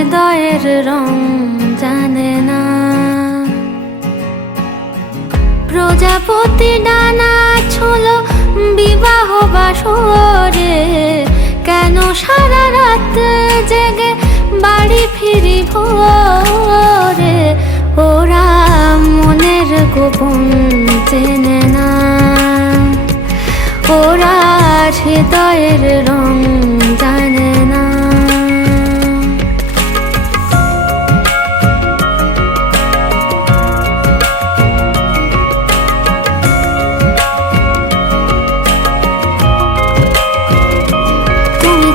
হৃদয়ের রং জানে না। প্রজাপতি ডানা ছিল বিবাহ বাসরে, কেন সারা রাত জেগে বাড়ি ফিরি ভোরে? ওরা মনের গোপন চেনে না। ওরা হৃদয়ের রং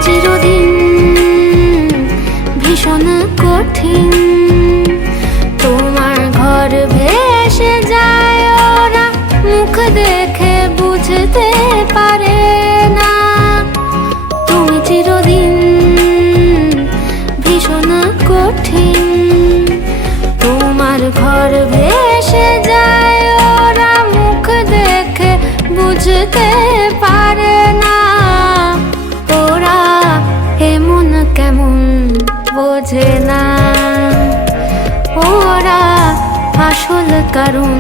চিরদিন ভীষণ কঠিন। তোমার ঘর ভেসে যায় ওরা, মুখ দেখে বুঝতে পারে না। তুমি চিরদিন ভীষণ কঠিন। তোমার ঘর ভেসে আসল কারণ